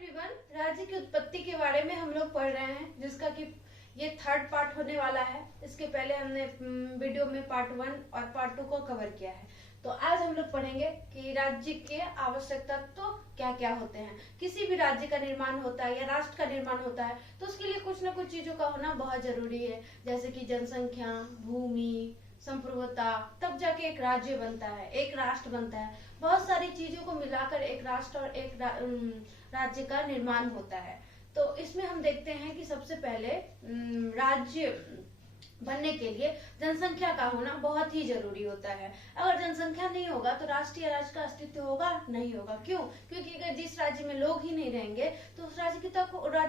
Everyone, राज्य की उत्पत्ति के बारे में हम लोग पढ़ रहे हैं, जिसका कि ये थर्ड पार्ट होने वाला है। इसके पहले हमने वीडियो में पार्ट 1 और पार्ट 2 को कवर किया है। तो आज हम लोग पढ़ेंगे कि राज्य के आवश्यक तत्व क्या क्या होते हैं। किसी भी राज्य का निर्माण होता है या राष्ट्र का निर्माण होता है तो उसके लिए कुछ न कुछ चीजों का होना बहुत जरूरी है, जैसे कि जनसंख्या, भूमि, संप्रभुता, तब जाके एक राज्य बनता है, एक राष्ट्र बनता है। बहुत सारी चीजों को मिलाकर एक राष्ट्र और एक राज्य का निर्माण होता है। तो इसमें हम देखते हैं कि सबसे पहले राज्य बनने के लिए जनसंख्या का होना बहुत ही जरूरी होता है। अगर जनसंख्या नहीं होगा तो राष्ट्र या राज्य का अस्तित्व होगा नहीं होगा। क्यों? क्योंकि अगर जिस राज्य में लोग ही नहीं रहेंगे तो उस राज्य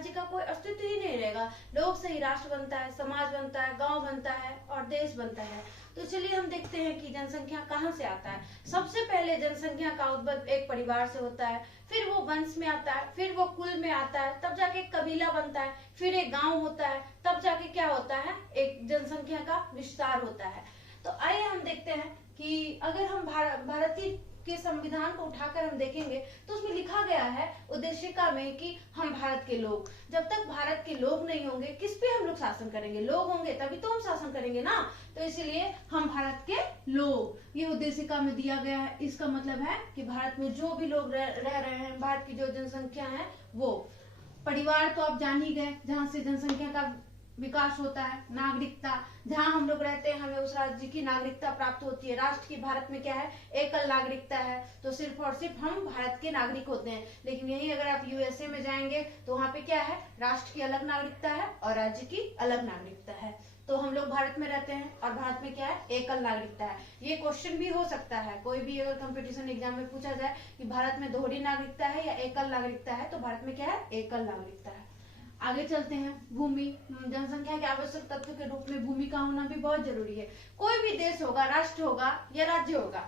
का कोई अस्तित्व ही नहीं रहेगा। लोग से ही राष्ट्र बनता है, समाज बनता है, गांव बनता है और देश बनता है। तो चलिए हम देखते हैं कि जनसंख्या कहाँ से आता है। सबसे पहले जनसंख्या का उद्भव एक परिवार से होता है, फिर वो वंश में आता है, फिर वो कुल में आता है, तब जाके एक कबीला बनता है, फिर एक गांव होता है, तब जाके क्या होता है, एक जनसंख्या का विस्तार होता है। तो आइए हम देखते हैं कि अगर हम भारतीय के संविधान को उठाकर हम देखेंगे तो उसमें लिखा गया है उद्देशिका में कि हम भारत के लोग। जब तक भारत के लोग नहीं होंगे किस पे हम लोग शासन करेंगे? लोग होंगे तभी तो हम शासन करेंगे ना। तो इसलिए हम भारत के लोग, ये उद्देशिका में दिया गया है। इसका मतलब है कि भारत में जो भी लोग रह रहे हैं, भारत की जो जनसंख्या है वो। परिवार तो आप जान ही गए, जहाँ से जनसंख्या का विकास होता है। नागरिकता, जहाँ हम लोग रहते हैं हमें उस राज्य की नागरिकता प्राप्त होती है। राष्ट्र की भारत में क्या है? एकल नागरिकता है, तो सिर्फ और सिर्फ हम भारत के नागरिक होते हैं। लेकिन यही अगर आप यूएसए में जाएंगे तो वहाँ पे क्या है? राष्ट्र की अलग नागरिकता है और राज्य की अलग नागरिकता है। तो हम लोग भारत में रहते हैं और भारत में क्या है? एकल नागरिकता है। ये क्वेश्चन भी हो सकता है, कोई भी अगर कंपटीशन एग्जाम में पूछा जाए कि भारत में दोहरी नागरिकता है या एकल नागरिकता है, तो भारत में क्या है? एकल नागरिकता है। आगे चलते हैं। भूमि, जनसंख्या के आवश्यक तत्व के रूप में भूमि का होना भी बहुत जरूरी है। कोई भी देश होगा, राष्ट्र होगा या राज्य होगा,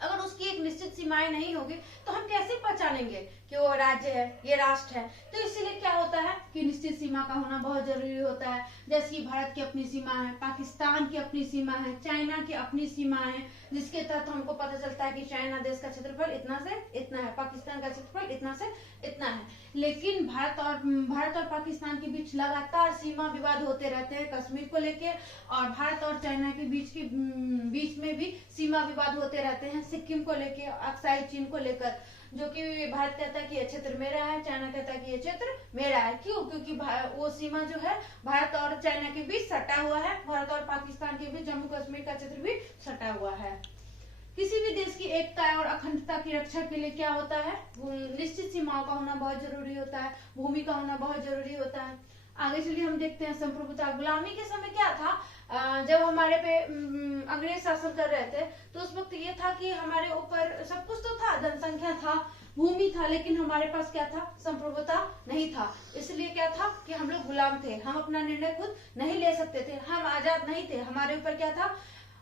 अगर उसकी एक निश्चित सीमाएं नहीं होगी तो हम कैसे पहचानेंगे कि वो राज्य है, ये राष्ट्र है? तो इसीलिए क्या होता है कि निश्चित सीमा का होना बहुत जरूरी होता है। जैसे कि भारत की अपनी सीमा है, पाकिस्तान की अपनी सीमा है, चाइना की अपनी सीमा है, जिसके तहत हमको पता चलता है कि चाइना देश का क्षेत्रफल इतना से इतना है, पाकिस्तान का क्षेत्रफल इतना से इतना है। लेकिन भारत और पाकिस्तान के बीच लगातार सीमा विवाद होते रहते हैं, कश्मीर को लेके, और भारत और चाइना के बीच में भी सीमा विवाद होते रहते हैं, सिक्किम को लेके, अक्साई चीन को लेकर, जो कि भारत कहता है कि ये क्षेत्र मेरा है, चाइना कहता है कि ये क्षेत्र मेरा है। क्यों? क्योंकि वो सीमा जो है भारत और चाइना के बीच सटा हुआ है, भारत और पाकिस्तान के बीच जम्मू कश्मीर का क्षेत्र भी सटा हुआ है। किसी भी देश की एकता और अखंडता की रक्षा के लिए क्या होता है? निश्चित सीमाओं का होना बहुत जरूरी होता है, भूमि का होना बहुत जरूरी होता है। आगे चलिए हम देखते हैं संप्रभुता। गुलामी के समय क्या था? जब हमारे पे अंग्रेज शासन कर रहे थे तो उस वक्त ये था कि हमारे ऊपर सब कुछ तो था, जनसंख्या था, भूमि था, लेकिन हमारे पास क्या था? संप्रभुता नहीं था। इसलिए क्या था कि हम लोग गुलाम थे, हम अपना निर्णय खुद नहीं ले सकते थे, हम आजाद नहीं थे। हमारे ऊपर क्या था?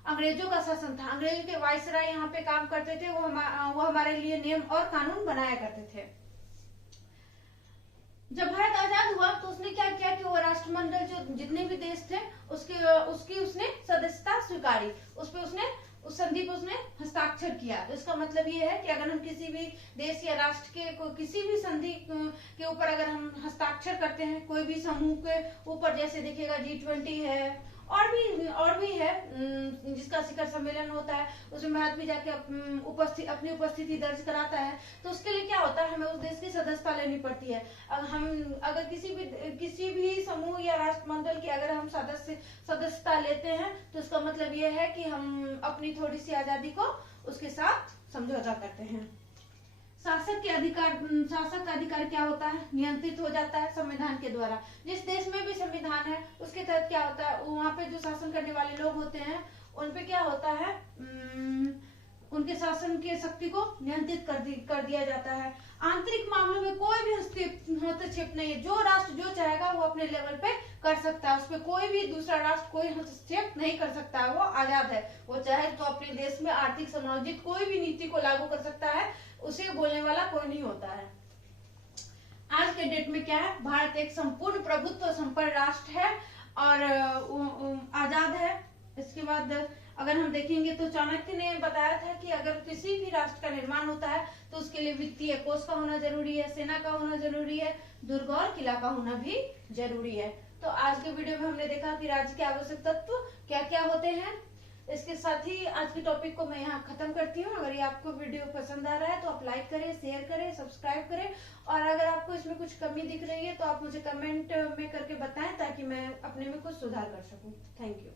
अंग्रेजों का शासन था। अंग्रेजों के वायसराय यहाँ पे काम करते थे, वो हमारे लिए नियम और कानून बनाया करते थे। जब भारत आजाद हुआ तो उसने क्या किया कि वो राष्ट्रमंडल जो जितने भी देश थे उसकी उसने सदस्यता स्वीकारी, उस संधि पर उसने हस्ताक्षर किया। तो इसका मतलब ये है कि अगर हम किसी भी देश या राष्ट्र के किसी भी संधि के ऊपर अगर हम हस्ताक्षर करते हैं, कोई भी समूह के ऊपर, जैसे देखिएगा G20 है और भी है जिसका शिखर सम्मेलन होता है, उसमें भारत भी जाके अपनी उपस्थिति दर्ज कराता है, तो उसके लिए क्या होता है? हमें उस देश की सदस्यता लेनी पड़ती है। अगर किसी भी समूह या राष्ट्रमंडल की अगर हम सदस्यता लेते हैं तो इसका मतलब ये है कि हम अपनी थोड़ी सी आजादी को उसके साथ समझौता करते हैं। शासक का अधिकार क्या होता है? नियंत्रित हो जाता है संविधान के द्वारा। जिस देश में भी संविधान है उसके तहत क्या होता है? वहाँ पे जो शासन करने वाले लोग होते हैं उन पे क्या होता है? उनके शासन की शक्ति को नियंत्रित कर दिया जाता है। आंतरिक मामलों में कोई भी हस्तक्षेप नहीं है। जो राष्ट्र जो चाहेगा वो अपने लेवल पे कर सकता है, उस पर कोई भी दूसरा राष्ट्र कोई हस्तक्षेप नहीं कर सकता है। वो आजाद है, वो चाहे तो अपने देश में आर्थिक सामाजिक कोई भी नीति को लागू कर सकता है, उसे बोलने वाला कोई नहीं होता है। आज के डेट में क्या है? भारत एक संपूर्ण प्रभुत्व संपन्न राष्ट्र है और आजाद है। इसके बाद अगर हम देखेंगे तो चाणक्य ने बताया था कि अगर किसी भी राष्ट्र का निर्माण होता है तो उसके लिए वित्तीय कोष का होना जरूरी है, सेना का होना जरूरी है, दुर्ग और किला का होना भी जरूरी है। तो आज के वीडियो में हमने देखा कि राज्य के आवश्यक तत्व क्या क्या होते हैं। इसके साथ ही आज के टॉपिक को मैं यहाँ खत्म करती हूँ। अगर ये आपको वीडियो पसंद आ रहा है तो आप लाइक करें, शेयर करें, सब्सक्राइब करें, और अगर आपको इसमें कुछ कमी दिख रही है तो आप मुझे कमेंट में करके बताएं ताकि मैं अपने में कुछ सुधार कर सकूं। Thank you.